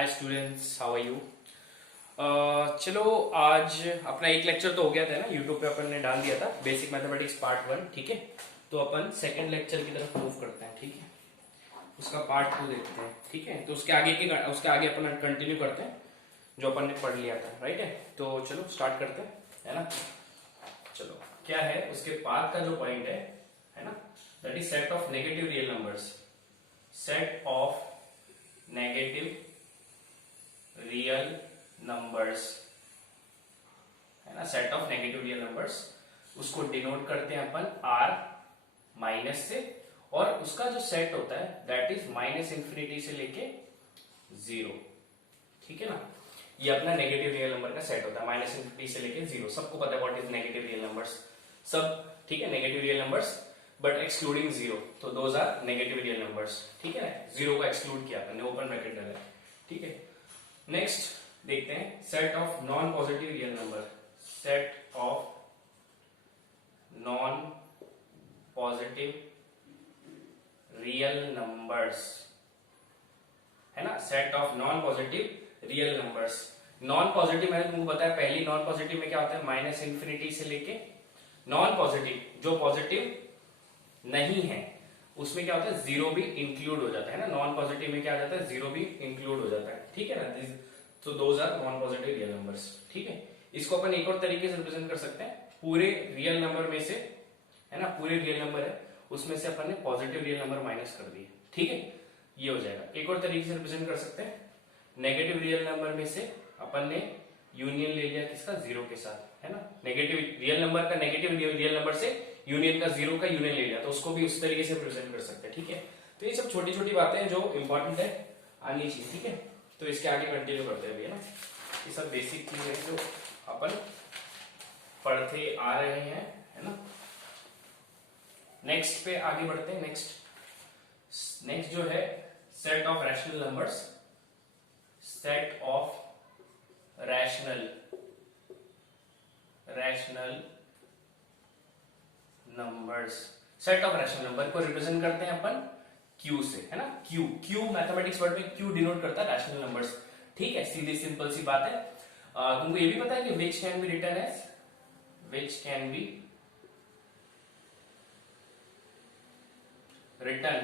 Hi students, how are you. चलो, आज अपना एक लेक्चर तो हो गया था ना, यूट्यूब पे अपन ने डाल दिया था बेसिक मैथमेटिक्स पार्ट 1। ठीक है, तो अपन सेकंड लेक्चर की तरफ मूव करते हैं। ठीक है, उसका पार्ट 2 देखते हैं। ठीक है, तो उसके आगे अपन कंटिन्यू करते हैं जो अपन ने पढ़ लिया था। राइट है, तो चलो स्टार्ट करते हैं, है ना। चलो, क्या है उसके बाद का जो पॉइंट है ना, that is set of negative real numbers. Set of negative real numbers, है ना। Set of negative real numbers, उसको डिनोट करते हैं अपन आर माइनस से, और उसका जो सेट होता है दैट इज माइनस इंफिनिटी से लेके 0। ठीक है ना, ये अपना नेगेटिव रियल नंबर का सेट होता है माइनस इंफिनिटी से लेके 0। सबको पता है what is negative real numbers, सब। ठीक है, negative real numbers but excluding 0, तो those are negative real numbers. ठीक है ना, 0 को एक्सक्लूड किया अपन ने, ओपन ब्रैकेट डाला। ठीक है, नेक्स्ट देखते हैं set of non positive real number. Set of non positive real numbers, है ना। Set of non positive real numbers. Non positive मैंने तुमको बताया पहली, नॉन पॉजिटिव में क्या होता है, माइनस इंफिनिटी से लेके नॉन पॉजिटिव, जो पॉजिटिव नहीं है उसमें क्या होता है, 0 भी इंक्लूड हो जाता है ना। नॉन पॉजिटिव में क्या आ जाता है, 0 भी इंक्लूड हो जाता है। ठीक है ना, तो those are non positive real numbers. ठीक है, इसको अपन एक और तरीके से रिप्रेजेंट कर सकते हैं, पूरे रियल नंबर में से, है ना, पूरे रियल नंबर है उसमें से अपन ने पॉजिटिव रियल नंबर माइनस कर दिए। ठीक है, ये हो जाएगा। एक और तरीके से रिप्रेजेंट कर सकते हैं, नेगेटिव रियल नंबर में से अपन ने यूनियन ले लिया किसका, 0 के साथ, है ना। नेगेटिव रियल नंबर का नेगेटिव रियल नंबर से यूनियन का 0 का यूनियन ले लिया, तो उसको भी उस तरीके से रिप्रेजेंट कर सकते हैं। ठीक है, तो ये सब छोटी छोटी बातें हैं जो इंपॉर्टेंट है आनी चाहिए। ठीक है, तो इसके आगे कंटिन्यू करते हैं अभी, है ना। ये सब बेसिक चीजें जो अपन पढ़ते आ रहे हैं, है ना। नेक्स्ट पे आगे बढ़ते हैं। नेक्स्ट जो है set of rational numbers. Set of rational numbers. Set of rational number को रिप्रेजेंट करते हैं अपन Q से, है ना। Q मैथमेटिक्स वर्ड में Q डिनोट करता है रैशनल नंबर्स। ठीक है, सीधी सिंपल सी बात है। तुमको ये भी पता है कि which can be written as, which can be written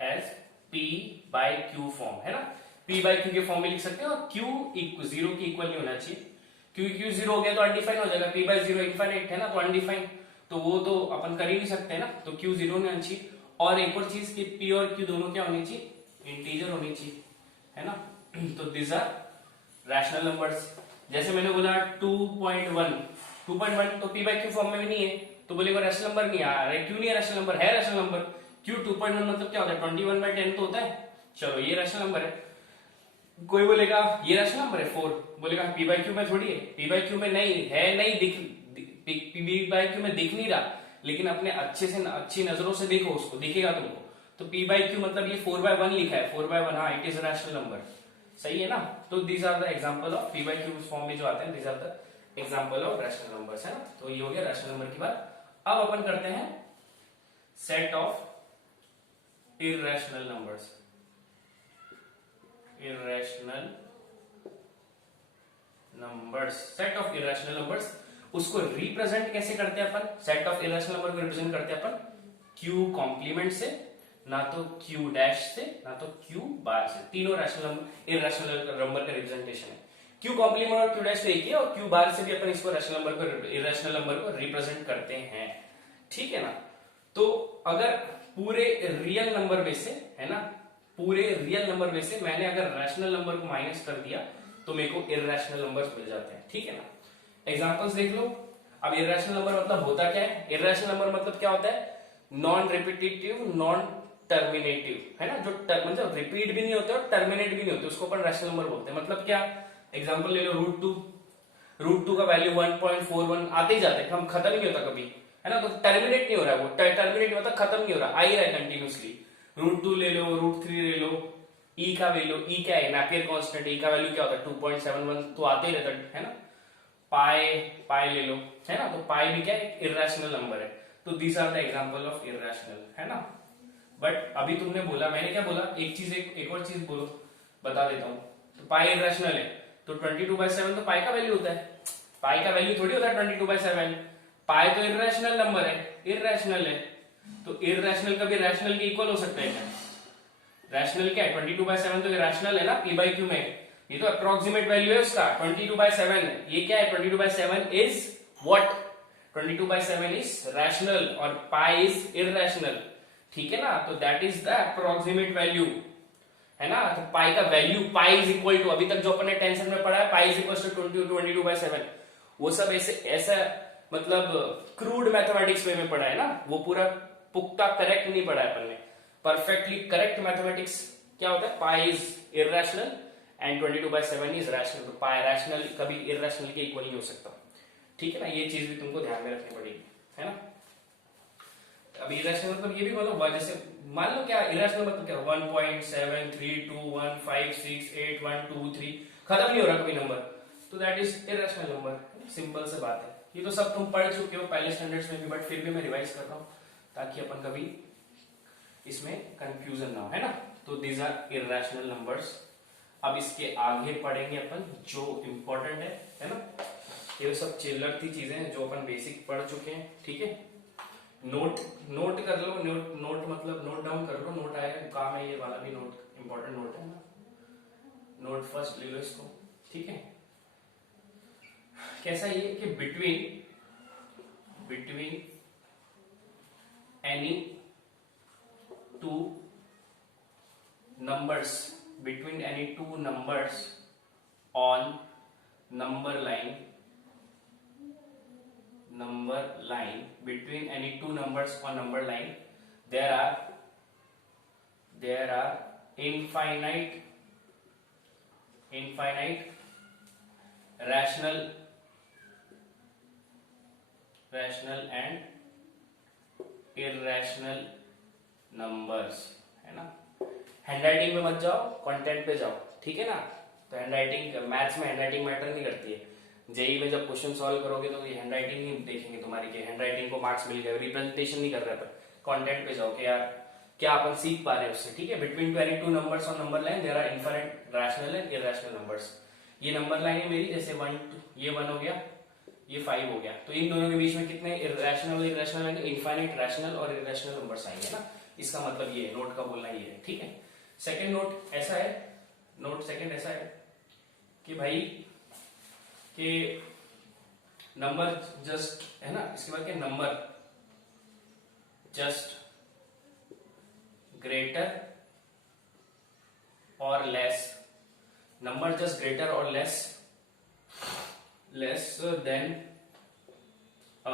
as P by Q form, है ना। P बाई Q के फॉर्म में लिख सकते हैं, और Q 0 के इक्वल नहीं होना चाहिए, क्योंकि Q 0 हो गया तो अनडिफाइन हो जाएगा। P बाई 0 इनफाइनाइट है ना, तो अनडिफाइन, तो वो तो अपन कर ही नहीं सकते ना, तो Q 0 नहीं होना चाहिए। और एक और चीज कि P और Q दोनों क्या होनी चाहिए, इंटीजर होनी चाहिए, है ना। तो दिस आर रैशनल नंबर्स। जैसे मैंने बोला 2.1 तो P बाई Q फॉर्म में भी नहीं है, तो बोलेगा रैशनल नंबर नहीं आ रहा है। क्यों नहीं है रैशनल नंबर, है रैशनल नंबर। Q 2.1 मतलब क्या होता है, 21/10 तो होता है। चलो, ये रैशनल नंबर है। कोई बोलेगा ये रैशनल नंबर है 4, बोलेगा P बाई Q में थोड़ी है, P बाई Q में नहीं है, नहीं दिख, P बाई Q में दिख नहीं रहा, लेकिन अपने अच्छे से अच्छी नजरों से देखो उसको, दिखेगा तुमको। तो P बाई Q मतलब ये 4/1 लिखा है, 4/1, हाँ, इट इज रैशनल नंबर। सही है ना। तो these are the example of P by Q form में जो आते हैं, these are the example of rational numbers, है ना। तो ये हो गया रैशनल नंबर की बात। अब अपन करते हैं set of irrational numbers. Irrational numbers, set of irrational numbers, उसको रिप्रेजेंट कैसे करते हैं अपन। सेट ऑफ इररेशनल नंबर को रिप्रेजेंट करते हैं अपन Q कॉम्प्लीमेंट से, ना तो Q डैश से, ना तो Q बार से। तीनों रैशनल नंबर, इररेशनल नंबर का रिप्रेजेंटेशन है। Q कॉम्प्लीमेंट और Q डैश तो एक ही है, और Q बार से भी अपन इसको रैशनल नंबर को, इररेशनल नंबर को रिप्रेजेंट करते हैं। ठीक है ना। तो अगर पूरे रियल नंबर में से, है ना, पूरे रियल नंबर में से मैंने अगर रैशनल नंबर को माइनस कर दिया तो मेरे को इररेशनल नंबर्स मिल जाते हैं। ठीक है ना, एग्जांपल्स देख लो। अब इररेशनल नंबर मतलब होता क्या है, इररेशनल नंबर मतलब क्या होता है, नॉन रिपीटेटिव, नॉन टर्मिनेटिव, है ना। जो मतलब रिपीट भी नहीं होते और टर्मिनेट भी नहीं होते, उसको अपन रैशनल नंबर बोलते हैं। मतलब क्या, एग्जांपल ले लो √2 का वैल्यू 1.41 आते ही जाते हैं, हम खत्म ही नहीं होता कभी, है ना। तो टर्मिनेट नहीं हो रहा है, वो टर्मिनेट मतलब खत्म नहीं हो रहा, आ ही रहा है कंटिन्यूसली। √2 ले लो, √3 ले लो, E का ले लो, E क्या है, नेपियर कांस्टेंट, E का वैल्यू क्या होता है 2.71, तो आते ही रहता है ना। पाई ले लो, है ना, तो पाई भी क्या है, एक इररेशनल नंबर है। तो these are the example of irrational, है ना। बट अभी तुमने बोला, मैंने क्या बोला, एक और चीज बोलो, बता देता हूं। तो पाई इरेशनल है तो 22/7 तो पाई का वैल्यू होता है, पाई का वैल्यू थोड़ी होता है 22/7। पाई तो इरेशनल नंबर है, इरेशनल है, तो इरेशनल कभी रैशनल के इक्वल हो सकता है क्या? रैशनल क्या है? 22/7 तो इरेशनल है ना पी बाई क्यू में, ये तो अप्रोक्सीमेट वैल्यू है उसका 22/7। ये क्या है? 22/7 इज व्हाट? 22/7 इज रैशनल और पाई इज इरेशनल, ठीक है ना? तो that is the approximate value, है ना? तो पाई का value, pi is equal to, अभी तक जो अपने टेंशन में पढ़ा है पाई इज इक्वल टू 22/7, वो सब ऐसे ऐसा मतलब क्रूड मैथमेटिक्स में पढ़ा है ना, वो पूरा पुख्ता करेक्ट नहीं पढ़ा है अपन ने। परफेक्टली करेक्ट मैथमेटिक्स क्या होता है? Pi is irrational and 22/7 is rational. तो पाई रैशनल कभी इरेशनल के इक्वल नहीं हो सकता, ठीक है ना? ये चीज भी तुमको ध्यान में रखनी पड़ेगी, है ना? अब इरेशनल मतलब ये भी मतलब जैसे मान लो क्या इरेशनल मतलब क्या 1.732156812 खत्म नहीं हो रहा कोई नंबर, तो that is irrational number. Simple से बात है, ये तो सब तुम पढ़ चुके हो पहले स्टैंडर्ड्स में भी, बट फिर भी मैं रिवाइज कर रहा हूं ताकि अपन कभी इसमें कंफ्यूजन ना हो, है ना? तो दीज आर इरेशनल नंबर्स। अब इसके आगे पढ़ेंगे अपन जो इंपॉर्टेंट है ना? ये सब चिल्लर थी चीजें जो अपन बेसिक पढ़ चुके हैं, ठीक है? नोट कर लो, नोट मतलब नोट डाउन कर लो, नोट आएगा काम है, ये वाला भी नोट इंपॉर्टेंट नोट है ना, नोट फर्स्ट ले लो इसको, ठीक है? कैसा ये कि between any two numbers, between any two numbers on number line, between any two numbers on number line there are infinite rational and irrational numbers, है ना? हैंडराइटिंग में मत जाओ, कंटेंट पे जाओ, ठीक है ना? तो हैंडराइटिंग मैथ्स में हैंडराइटिंग मैटर नहीं करती है। जेई में जब क्वेश्चन सॉल्व करोगे तो ये हैंडराइटिंग नहीं देखेंगे तुम्हारी कि हैंडराइटिंग को मार्क्स मिल गए, रिप्रेजेंटेशन नहीं कर रहे पर कंटेंट पे जाओ कि यार क्या अपन सीख पा रहे हैं उससे, ठीक है? Between two any two numbers on number line there are infinite rational and irrational numbers. ये नंबर लाइन है मेरी, जैसे 1 ये 1 हो गया, ये 5 हो गया, तो इन दोनों के बीच में कितने irrational irrational and infinite rational और इरैशनल नंबर्स आएंगे ना? इसका मतलब ये नोट का बोलना ये है, ठीक है? सेकंड नोट ऐसा है, नोट सेकंड ऐसा है कि भाई कि नंबर जस्ट, है ना? इसके बाद क्या? नंबर जस्ट ग्रेटर और लेस, नंबर जस्ट ग्रेटर और less than a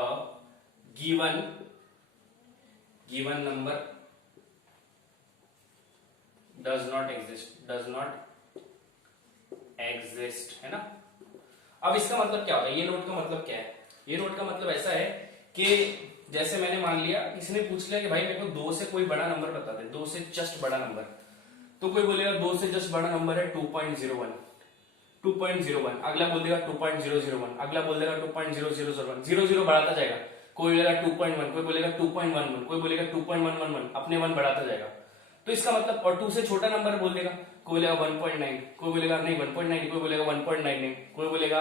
given number does not exist, है ना? अब इसका मतलब क्या होता है? ये नोट का मतलब क्या है? ये नोट का मतलब ऐसा है कि जैसे मैंने मान लिया, किसी ने पूछ लिया कि भाई मेरे को 2 से कोई बड़ा नंबर बता दे, 2 से जस्ट बड़ा नंबर, तो कोई बोलेगा 2 से जस्ट बड़ा नंबर है 2.01, अगला बोल देगा 2.001, अगला बोल देगा 2.0001, 00 बढ़ाता जाएगा, कोई बोलेगा 2.1, कोई बोलेगा 2.11, कोई बोलेगा 2.111, अपने 1 बढ़ाता जाएगा। तो इसका मतलब, और 2 से छोटा नंबर बोल देगा, कोई बोलेगा 1.9, कोई बोलेगा नहीं 1.9, कोई बोलेगा 1.99, कोई बोलेगा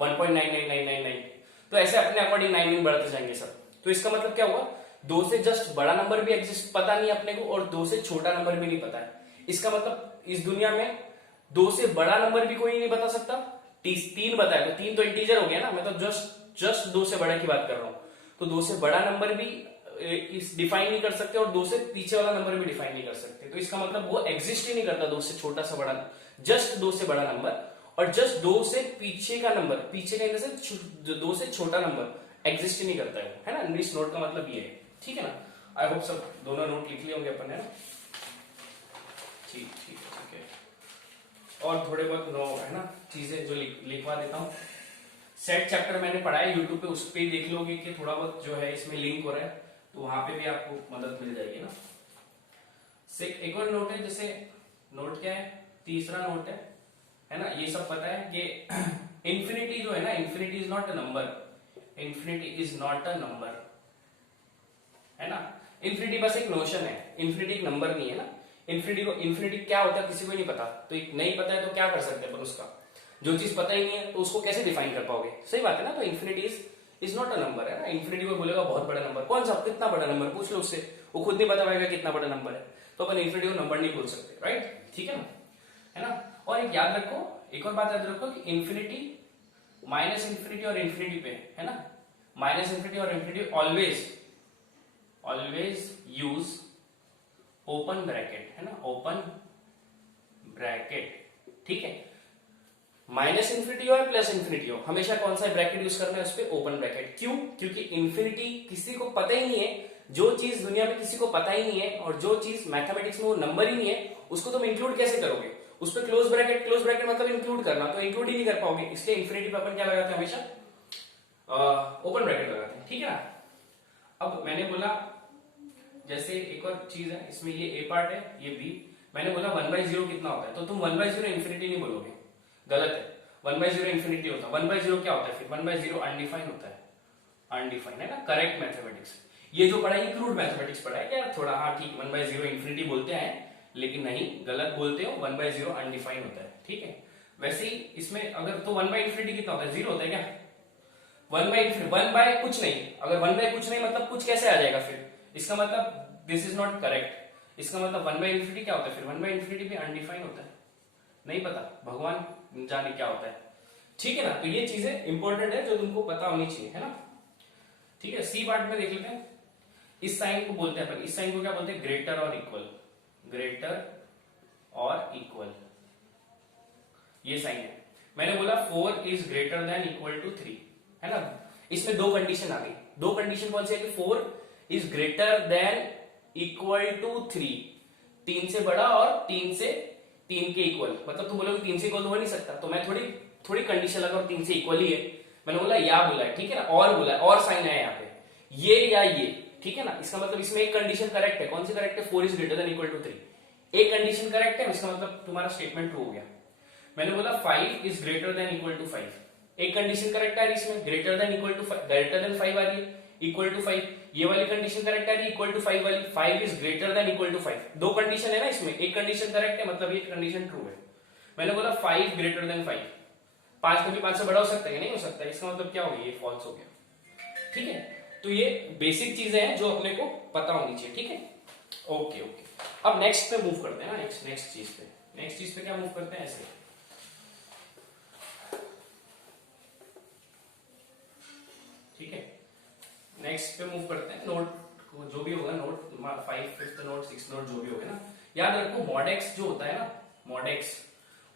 1.99999, तो ऐसे अपने अकॉर्डिंग 9 बढ़ाते जाएंगे सब। तो इसका मतलब क्या हुआ? 2 से जस्ट बड़ा नंबर भी एग्जिस्ट पता नहीं अपने को, और 2 से छोटा नंबर भी नहीं पता है। इसका मतलब इस दुनिया में 2 से बड़ा नंबर भी कोई नहीं बता सकता। 3 बताया तो 3 तो इंटीजर हो गया ना, मैं तो जस्ट 2 से बड़ा की बात कर रहा हूं। तो 2 से बड़ा नंबर भी डिफाइन नहीं कर सकते, और 2 से पीछे वाला नंबर भी डिफाइन नहीं कर सकते। तो इसका मतलब वो एग्जिस्ट ही नहीं करता 2 से छोटा सा बड़ा, जस्ट 2 से बड़ा नंबर और जस्ट 2 से पीछे का नंबर, पीछे कहने से 2 से छोटा नंबर एग्जिस्ट ही नहीं करता है ना? इस नोट का मतलब ये है, ठीक है ना? आई होप सब दोनों नोट लिख लिए होंगे अपन, है ना? ठीक है। और थोड़े बहुत नो, है ना, चीजें जो लिखवा देता हूँ। सेट चैप्टर मैंने पढ़ा है यूट्यूब पे, उस पर देख लोगे कि थोड़ा बहुत जो है इसमें लिंक हो रहा है, तो वहां पे भी आपको मदद मिल जाएगी ना। एक और नोट है, जैसे नोट क्या है? तीसरा नोट है ना? ये सब पता है कि इंफिनिटी जो है ना, infinity is not a number, infinity is not a number, है ना? इंफिनिटी बस एक नोशन है, इंफिनिटी एक नंबर नहीं है ना। इन्फिनिटी क्या होता है किसी को नहीं पता, तो नहीं पता है तो क्या कर सकते हैं अपन उसका, जो चीज पता ही नहीं है तो उसको कैसे डिफाइन कर पाओगे, सही बात है ना। तो infinity is not a number है ना, इन्फिनिटी को बोलेगा बहुत बड़ा नंबर, कौन सा कितना बड़ा नंबर पूछ लो उससे, वो खुद नहीं बता पाएगा कितना बड़ा नंबर है, तो अपन इन्फिनिटी को नंबर नहीं बोल सकते, राइट, ठीक है ना, है ना। और एक याद रखो, एक और बात याद रखो कि इन्फिनिटी, माइनस इन्फिनिटी और इन्फिनिटी पे, है ना, माइनस इन्फिनिटी और infinity always use open bracket, है ना, ओपन ब्रैकेट, ठीक है। माइनस इन्फिनिटी हो प्लस इन्फिनिटी हो, हमेशा कौन सा ब्रैकेट यूज करना है उस पे, ओपन ब्रैकेट। क्यों? क्योंकि इन्फिनिटी किसी को पता ही नहीं है, जो चीज दुनिया में किसी को पता ही नहीं है और जो चीज मैथमेटिक्स में वो नंबर ही नहीं है उसको तुम इंक्लूड कैसे करोगे, उस पर क्लोज ब्रैकेट मतलब इंक्लूड करना, तो इंक्लूड ही नहीं कर पाओगे, इसलिए इन्फिनिटी पे अपन क्या लगाते हैं हमेशा, ओपन ब्रैकेट लगाते हैं, ठीक है ना। अब मैंने बोला जैसे एक और चीज है इसमें, ये ए पार्ट है ये बी, मैंने बोला 1/0 कितना होता है, तो तुम 1/0 इन्फिनिटी नहीं बोलोगे, गलत है, 1/0 इन्फिनिटी होता है। 1/0 क्या होता है फिर, 1/0 अनडिफाइन होता है, अनडिफाइन है ना, करेक्ट मैथमेटिक्स। ये जो पढ़ा है क्रूड मैथमेटिक्स पढ़ा है क्या थोड़ा, हाँ ठीक, 1/0 इन्फिनिटी बोलते हैं लेकिन नहीं, गलत बोलते हो, 1/0 अनडिफाइन होता है, ठीक है। वैसे ही इसमें अगर तो 1/infinity कितना होता है, 0 होता है क्या, 1 बाय कुछ नहीं, अगर 1 बाय कुछ नहीं मतलब कुछ कैसे आ जाएगा फिर, इसका मतलब दिस इज नॉट करेक्ट, इसका मतलब 1/infinity क्या होता है फिर, 1/infinity भी अनडिफाइन होता है, नहीं पता, भगवान जाने क्या होता है, ठीक है ना। तो ये चीजें इंपॉर्टेंट है जो तुमको पता होनी चाहिए, है ना, ठीक है। सी पार्ट में देख लेते हैं, इस साइन को बोलते हैं, इस साइन को क्या बोलते हैं, ग्रेटर और इक्वल, ग्रेटर और इक्वल, ये साइन है। मैंने बोला 4 is greater than equal to 3, है ना, इसमें दो कंडीशन आ गई, दो कंडीशन कौन सी है कि 4 is greater than equal to 3, 3 से बड़ा और 3 के इक्वल, मतलब तुम बोलोगे 3 से इक्वल हो नहीं सकता, तो मैं थोड़ी कंडीशन लगा, 3 से इक्वल ही है, मैंने बोला या बोला है, ठीक है ना, और बोला है, और साइन है यहाँ पे, ये या ये, ठीक है ना। इसका मतलब इसमें एक कंडीशन करेक्ट है, कौन सी करेक्ट है, 4 is greater than equal to 3, एक कंडीशन करेक्ट है, इसका मतलब तुम्हारा स्टेटमेंट ट्रू हो गया। मैंने बोला 5 is greater than equal to 5, एक कंडीशन करेक्ट आ रही इसमें, greater than equal to 5, greater than 5 आ रही है, इक्वल टू 5, ये वाली कंडीशन करेक्ट आ रही है, इक्वल टू 5 वाली, 5 is greater than equal to 5, दो कंडीशन है ना इसमें, एक कंडीशन करेक्ट है मतलब ये कंडीशन ट्रू है। मैंने बोला 5 ग्रेटर देन 5, 5 कभी 5 से बड़ा हो सकता है नहीं हो सकता, इसका मतलब क्या हो गया, ये फॉल्स हो गया, ठीक है। तो ये बेसिक चीजें हैं जो अपने को पता होनी चाहिए, ठीक है, ओके ओके। अब नेक्स्ट पे मूव करते हैं ना, नेक्स्ट चीज पे क्या मूव करते हैं, ऐसे, ठीक है। नेक्स्ट पे मूव करते हैं, नोट जो भी होगा, note 5 5th note 6th note जो भी होगा ना, याद रखो mod x जो होता है ना, mod x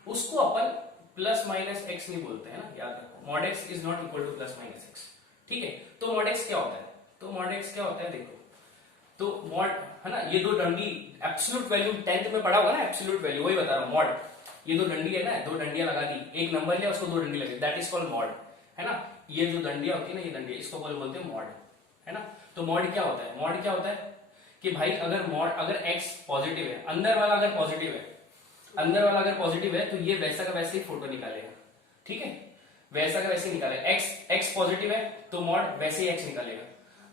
उसको अपन प्लस माइनस x नहीं बोलते हैं ना, याद रखो, mod x is not equal two plus minus x, ठीक है। तो mod x क्या होता है, तो mod x क्या होता है देखो, तो mod है ना, ये दो डंडी, एब्सोल्यूट वैल्यू 10th में पढ़ा होगा ना, एब्सोल्यूट वैल्यू वही बता रहा हूं, mod, ये दो डंडी है ना, दो डंडियां लगा दी, एक नंबर लिया उसको दो डंडी लगी, दैट इज कॉल्ड mod, है ना। ये जो डंडियां होती है ना, ये डंडियां, इसको बोलते हैं mod, है ना। तो mod क्या होता है, mod क्या होता है कि भाई अगर x पॉजिटिव है, अंदर वाला अगर पॉजिटिव है तो ये वैसा का वैसे ही फोटो निकालेगा, ठीक है, वैसा का वैसे ही निकालेगा, x पॉजिटिव है तो mod वैसे ही x निकालेगा,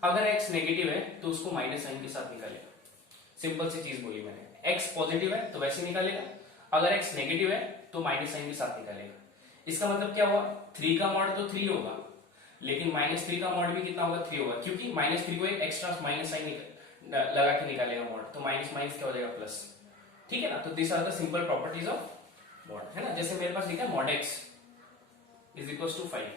अगर x नेगेटिव है तो उसको माइनस साइन के साथ निकालेगा, सिंपल सी चीज बोली मैंने, x पॉजिटिव है तो वैसे निकालेगा, अगर x नेगेटिव है तो माइनस साइन के साथ निकालेगा। इसका मतलब क्या हुआ, 3 का मॉड तो 3 होगा, लेकिन -3 का मॉड भी कितना होगा, 3 होगा, क्योंकि -3 को एक एक्स्ट्रा माइनस साइन लगा के निकालेगा मॉड, तो माइनस माइनस क्या हो जाएगा प्लस, ठीक है ना। तो this are the simple properties of mod, है ना। जैसे मेरे पास लिखा है mod x is equal to 5,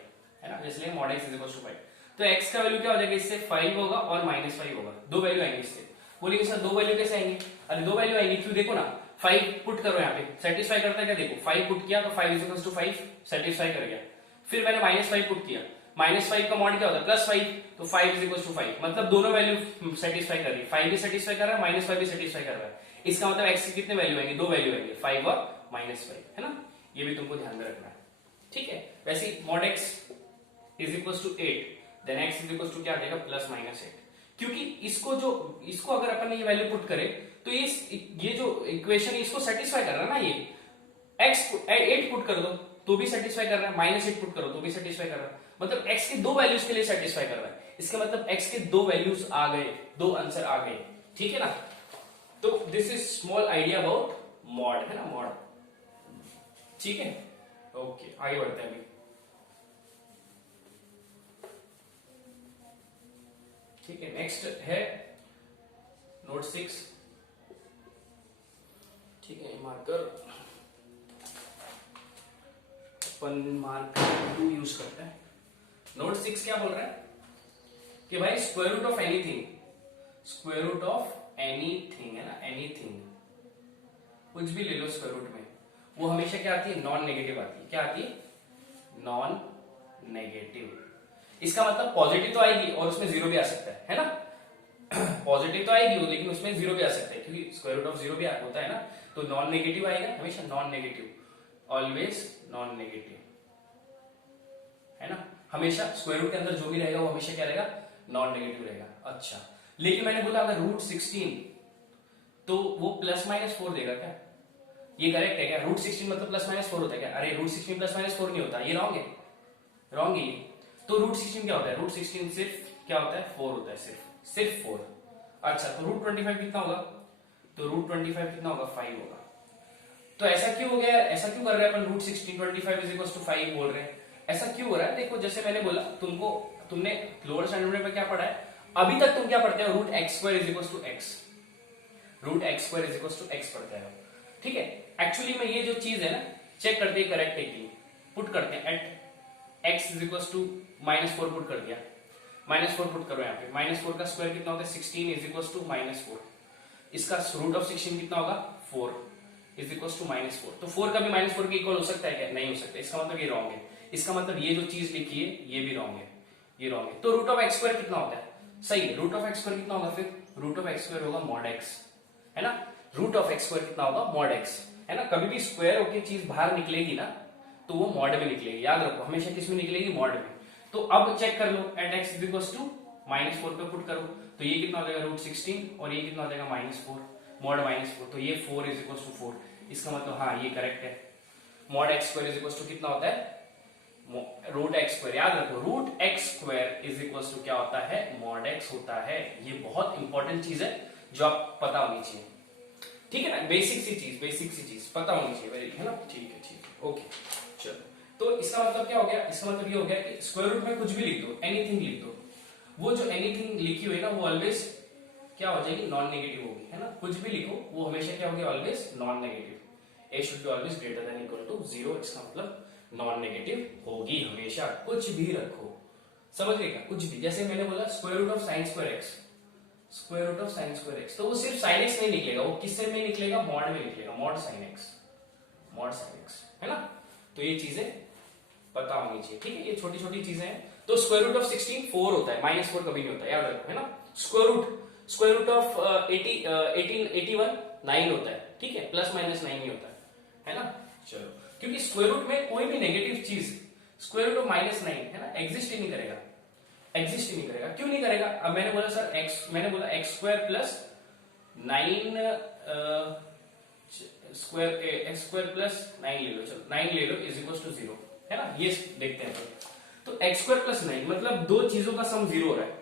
है ना, इसलिए mod x is equal to 5, तो x का वैल्यू क्या हो जाएगा, इससे 5 होगा और -5 होगा, दो वैल्यू आएंगे इससे। बोलेंगे सर दो वैल्यू कैसे आएंगे, अरे दो वैल्यू आएंगे, क्यों, देखो ना 5 पुट करो यहाँ पे, सेटिस्फाई करता है क्या, देखो 5 पुट किया तो 5 इज इक्वल टू 5 सेटिस्फाई कर गया, फिर मैंने -5 पुट किया, -5 का मॉड क्या होता है, +5, तो 5 इज इक्वल टू 5, मतलब दोनों वैल्यू सेटिस्फाई कर रही है, 5 भी सेटिस्फाई कर रहा है, -5 भी सेटिस्फाई कर रहा है, इसका मतलब x की कितने वैल्यू आएंगे, दो वैल्यू आएंगे, 5 और -5, है ना, ये भी तुमको ध्यान में रखना है, ठीक है। वैसे mod x is equal to 8, then x is equal to क्या आ जाएगा, +-8, क्योंकि इसको अगर अपन ने ये वैल्यू पुट करे तो ये जो इक्वेशन है इसको सेटिस्फाई कर रहा है ना, ये x 8 पुट कर दो तो भी सेटिस्फाई कर रहा है, -8 पुट करो तो भी सेटिस्फाई कर रहा है, मतलब x के दो वैल्यूज के लिए सेटिस्फाई कर रहा है, इसका मतलब x के दो वैल्यूज आ गए, दो आंसर आ गए, ठीक है ना। तो this is small idea about mod, है ना, मॉड। ठीक है, ओके, आगे बढ़ते हैं अभी। ठीक है, नेक्स्ट है नोट 6। ठीक है, मार्कर अपन मार्कर 2 यूज करते हैं। नोट 6 क्या बोल रहा है कि भाई square root of anything, square root of anything, है ना, एनीथिंग, कुछ भी ले लो स्क्वायर रूट में, वो हमेशा क्या आती है, नॉन नेगेटिव आती है। क्या आती है, नॉन नेगेटिव। इसका मतलब पॉजिटिव तो आएगी और उसमें जीरो भी आ सकता है ना, पॉजिटिव तो आएगी लेकिन उसमें जीरो भी आ सकता है, क्योंकि स्क्वायर रूट ऑफ जीरो भी होता है ना, तो नॉन नेगेटिव आएगा हमेशा, non negative, always non negative, है ना, हमेशा स्क्वायर रूट के अंदर जो भी रहेगा वो हमेशा क्या रहेगा, नॉन नेगेटिव रहेगा। अच्छा, लेकिन मैंने बोला अगर रूट 16 तो वो प्लस माइनस 4 देगा क्या, ये करेक्ट है क्या, रूट 16 मतलब प्लस माइनस 4 होता है क्या, अरे रूट 16 प्लस माइनस 4 नहीं होता, ये रॉन्ग है, रॉन्ग है ये। तो रूट 16 क्या होता है, रूट 16 सिर्फ क्या होता है, 4 होता है, सिर्फ 4। अच्छा, तो रूट 25 कितना होगा, तो रूट 25 कितना होगा, 5 होगा। तो ऐसा क्यों हो गया, ऐसा क्यों कर रहे हैं अपन, रूट 16 25 इज इक्वल टू 5 बोल रहे हैं, ऐसा क्यों हो रहा है, देखो जैसे मैंने बोला तुमने लोअर स्टैंडर्ड में क्या पढ़ा है, अभी तक तुम क्या पढ़ते हो, root x square is equal to x, root x square is equal to x पढ़ते हो। ठीक है, एक्चुअली में ये जो चीज है ना, चेक करते हैं करेक्ट है कि, पुट करते हैं at x is equal to -4 put कर दिया, -4 पुट करो यहाँ पे, -4 का स्क्वायर कितना होता है, 16 इज इक्वल टू -4, इसका रूट ऑफ 16 कितना होगा, 4 इज इक्वल टू -4, तो 4 का भी -4 के इक्वल हो सकता है क्या, नहीं हो सकता, इसका मतलब ये रॉन्ग है, इसका मतलब ये जो चीज लिखी है ये भी रॉन्ग है, ये रॉन्ग है। तो रूट ऑफ एक्स स्क्वायर कितना होता है, सही है, रूट ऑफ एक्स स्क्वायर कितना होगा, फिर रूट ऑफ एक्स स्क्वायर होगा मॉड एक्स, है ना, रूट ऑफ एक्स स्क्वायर कितना होगा, मॉड एक्स, है ना, कभी भी स्क्वायर होकर चीज बाहर निकलेगी ना तो वो मॉड में निकलेगी, याद रखो हमेशा किस में निकलेगी, मॉड में। तो अब चेक कर लो, at x is equal to -4 पे पुट करो, तो ये कितना हो जाएगा, रूट 16, और ये कितना हो जाएगा, -4, मॉड -4, तो ये 4 इज इक्वल टू 4, इसका मतलब हाँ ये करेक्ट है, mod x square is equal to कितना होता है, रूट एक्स स्क्वायर, याद रखो root x square is equal to क्या होता है, मॉड एक्स होता है। ये बहुत इंपॉर्टेंट चीज है जो आप पता होनी चाहिए, ठीक है ना, बेसिक सी चीज पता होनी चाहिए, वेरी, है ना, ठीक है, ओके, चलो। तो इसका मतलब क्या हो गया, इसका मतलब ये हो गया कि स्क्वायर रूट में कुछ भी लिख दो, एनीथिंग लिख दो, वो जो एनीथिंग लिखी हुई है ना वो ऑलवेज क्या हो जाएगी, नॉन नेगेटिव होगी, है ना, कुछ भी लिखो वो हमेशा क्या होगी, always non negative, a should be always greater than equal to 0, इसका मतलब नॉन नेगेटिव होगी हमेशा, कुछ भी रखो, समझ गए क्या, कुछ भी, जैसे मैंने बोला square root of sine square x, square root of sine square x, तो वो सिर्फ साइन एक्स नहीं निकलेगा, वो किससे में निकलेगा, मॉड में निकलेगा, मॉड साइन एक्स, है ना, तो ये चीजें पता होनी चाहिए, ठीक है, ये छोटी छोटी चीजें हैं। तो स्क्वायर रूट ऑफ 16 4 होता है, -4 कभी नहीं होता, याद रखो, है ना, स्क्वायर रूट ऑफ 81 9 होता है, ठीक है, +- 9 नहीं होता है ना, चलो, क्योंकि स्क्वायर रूट में कोई भी नेगेटिव चीज स्क्वायर रूट ऑफ -9 है ना, एग्जिस्ट ही नहीं करेगा, क्यों नहीं करेगा, अब मैंने बोला sir x square plus 9 x square plus 9 ले लो, चलो 9 ले लो इज इक्वल टू 0, है ना, ये देखते हैं तो एक्स स्क्वायर प्लस 9 मतलब दो चीजों का सम 0 हो रहा है,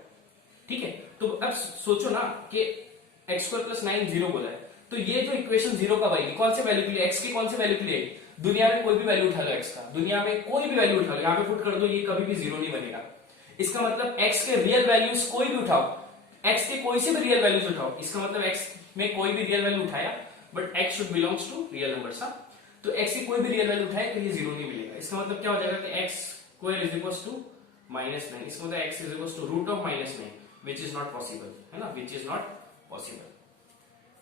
ठीक है, तो अब सोचो ना कि एक्स स्क्वायर प्लस 9 0 बोला है, तो ये जो इक्वेशन 0 कब आएगी, कौन से वैल्यू के लिए, एक्स की कौन से वैल्यू के लिए, दुनिया में कोई भी वैल्यू उठा लो एक्स का, दुनिया में कोई भी वैल्यू उठा लो, यहाँ पे पुट कर दो, ये कभी भी 0 नहीं बनेगा, इसका मतलब एक्स के रियल वैल्यूज कोई भी उठाओ, एक्स के कोई से भी रियल वैल्यूज उठाओ, इसका मतलब एक्स में कोई भी रियल वैल्यू उठाया, but x should belongs to real numbers, तो एक्स की कोई भी रियल वैल्यू उठाए तो ये 0 नहीं मिलेगा, इसका मतलब क्या हो जाएगा कि x square is equal to -9, इसका मतलब x is equal to root of -9, which is not possible, है ना, विच इज नॉट पॉसिबल,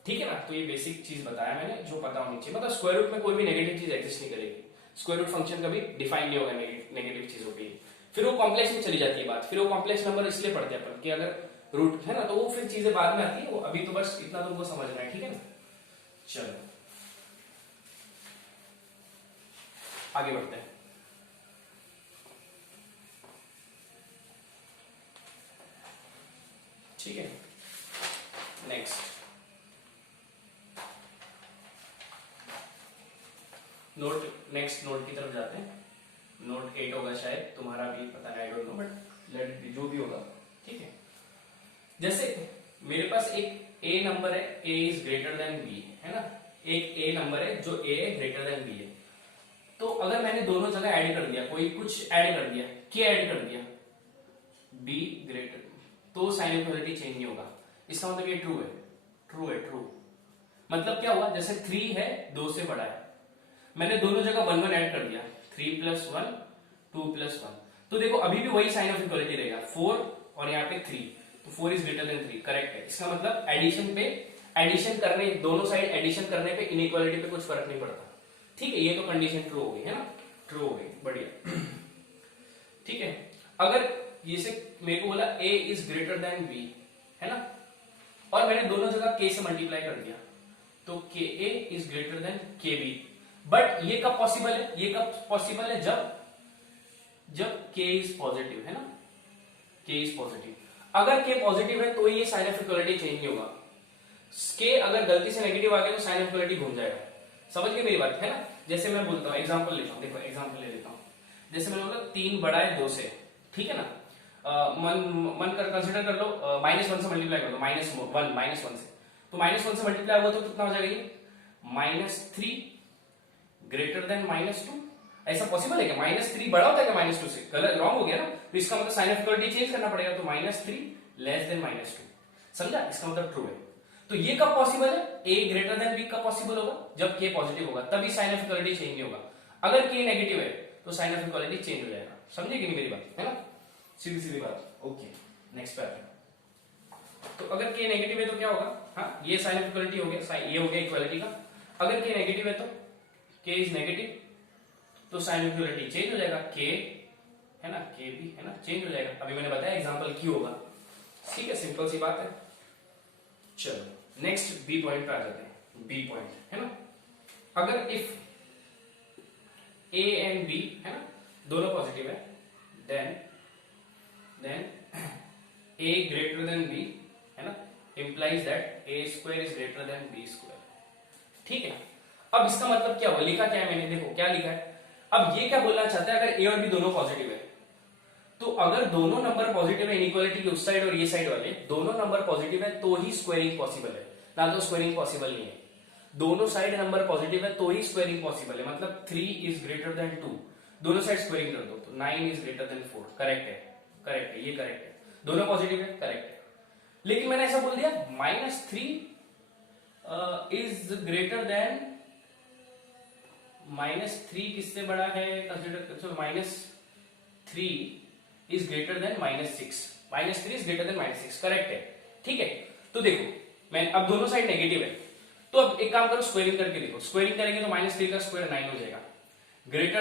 ठीक है ना, तो ये बेसिक चीज बताया मैंने जो पता होनी चाहिए, मतलब स्क्वायर रूट में कोई भी नेगेटिव चीज एग्जिस्ट नहीं करेगी, स्क्वायर रूट फंक्शन कभी डिफाइन नहीं होगा नेगेटिव चीजों के लिए, फिर वो कॉम्प्लेक्स में चली जाती है बात, फिर वो कॉम्प्लेक्स नंबर इसलिए पढ़ते हैं अपन कि अगर रूट है ना तो वो फिर चीजें बाद में आती है, वो अभी तो बस इतना तुमको समझना है, ठीक है ना, चलो आगे बढ़ते हैं। ठीक है, नेक्स्ट नोट की तरफ जाते हैं, नोट 8 होगा शायद, तुम्हारा भी पता नहीं, I don't know, but let जो भी होगा, ठीक है, जैसे मेरे पास एक ए नंबर है, ए इज ग्रेटर देन बी, है ना, एक ए नंबर है जो ए है ग्रेटर देन बी है। तो अगर मैंने दोनों जगह ऐड कर दिया, कोई कुछ ऐड कर दिया, के ऐड कर दिया, बी ग्रेटर, तो साइन ऑफ इक्वालिटी चेंज नहीं होगा। इसका मतलब ये ट्रू है, ट्रू है, ट्रू। मतलब क्या हुआ, जैसे 3 है 2 से बड़ा है, मैंने दोनों जगह 1 1 ऐड कर दिया, 3 + 1 2 + 1, तो देखो अभी भी वही साइन ऑफ इक्वालिटी रहेगा, 4 और यहाँ पे 3, तो 4 इज ग्रेटर देन 3, करेक्ट है। इसका मतलब एडिशन पे, एडिशन करने, दोनों साइड एडिशन करने पे इनइक्वालिटी पे कुछ फर्क नहीं पड़ता। ठीक है, ये तो कंडीशन ट्रू हो गई है ना, ट्रू हो गई, बढ़िया। ठीक है, अगर ये से मेरे को बोला a is greater than b, है ना, और मैंने दोनों जगह k से मल्टीप्लाई कर दिया, तो ka is greater then kb। But ये कब पॉसिबल है, ये कब पॉसिबल है, जब k इज पॉजिटिव, है ना, k इज पॉजिटिव। अगर k पॉजिटिव है तो ये साइन ऑफ इक्वालिटी चेंज नहीं होगा। k अगर गलती से नेगेटिव आ गया तो साइन ऑफ इक्वालिटी घूम जाएगा। समझ गए मेरी बात, है ना। जैसे मैं बोलता हूँ, एग्जांपल लेता हूँ, देखो एग्जांपल ले लेता हूँ। जैसे मैंने बोला 3 बड़ा है 2 से, ठीक है ना, मन कर कंसीडर कर लो, -1 से मल्टीप्लाई कर दो, -1 से, तो -1 से मल्टीप्लाई होगा तो कितना हो जाएगा ये, -3 ग्रेटर देन -2। ऐसा पॉसिबल है क्या, -3 बड़ा होता है क्या -2 से, गलत, रॉन्ग हो गया ना, तो इसका मतलब साइन ऑफ इक्वालिटी चेंज करना पड़ेगा, तो -3 लेस देन -2, समझा, इसका मतलब ट्रू है। तो ये कब पॉसिबल है, a ग्रेटर देन b कब पॉसिबल होगा, जब k पॉजिटिव होगा, तभी साइन ऑफ इक्वालिटी चेंज नहीं होगा। अगर k नेगेटिव है तो साइन ऑफ इक्वालिटी चेंज हो जाएगा। समझे कि नहीं मेरी बात, है ना, सीधी सीधी बात। Okay, next pattern. तो अगर k नेगेटिव है तो क्या होगा, हाँ, ये साइन ऑफ इक्वालिटी हो गया, ये हो गया इक्वालिटी का। अगर k नेगेटिव है तो k इज नेगेटिव, तो साइन ऑफ इक्वालिटी चेंज हो जाएगा, k, है ना, k भी, है ना, चेंज हो जाएगा। अभी मैंने बताया एग्जांपल q होगा, ठीक है, सिंपल सी बात है। चलो नेक्स्ट बी पॉइंट पे आ जाते हैं। बी पॉइंट, है ना, अगर इफ a एंड b, है ना, दोनों पॉजिटिव है, then a greater than b, है ना, implies that a² is greater than b²। ठीक है, अब इसका मतलब क्या हुआ, लिखा क्या है मैंने, देखो क्या लिखा है। अब ये क्या बोलना चाहता है, अगर a और b दोनों पॉजिटिव है, तो अगर दोनों नंबर पॉजिटिव है, इनइक्वालिटी के उस साइड और ये साइड वाले दोनों नंबर पॉजिटिव है, तो ही स्क्वायरिंग पॉसिबल है, ना तो स्क्वायरिंग पॉसिबल नहीं है। दोनों साइड नंबर पॉजिटिव है तो ही स्क्वायरिंग पॉसिबल है, मतलब 3 इज ग्रेटर देन 2, दोनों साइड स्क्वायरिंग कर दो तो 9 इज ग्रेटर देन 4। करेक्ट है, करेक्ट है, ये करेक्ट है, दोनों पॉजिटिव है, करेक्ट है। लेकिन मैंने ऐसा बोल दिया -3 इज ग्रेटर देन, -3 किससे बड़ा है, consider, -3 is greater then -6, -3 is greater then -6, correct है। ठीक है, तो देखो मैं अब दोनों साइड नेगेटिव है, तो अब एक काम करो, स्क्वायरिंग करके देखो, स्क्वायरिंग करेंगे तो -3 का स्क्वायर 9 हो जाएगा, ग्रेटर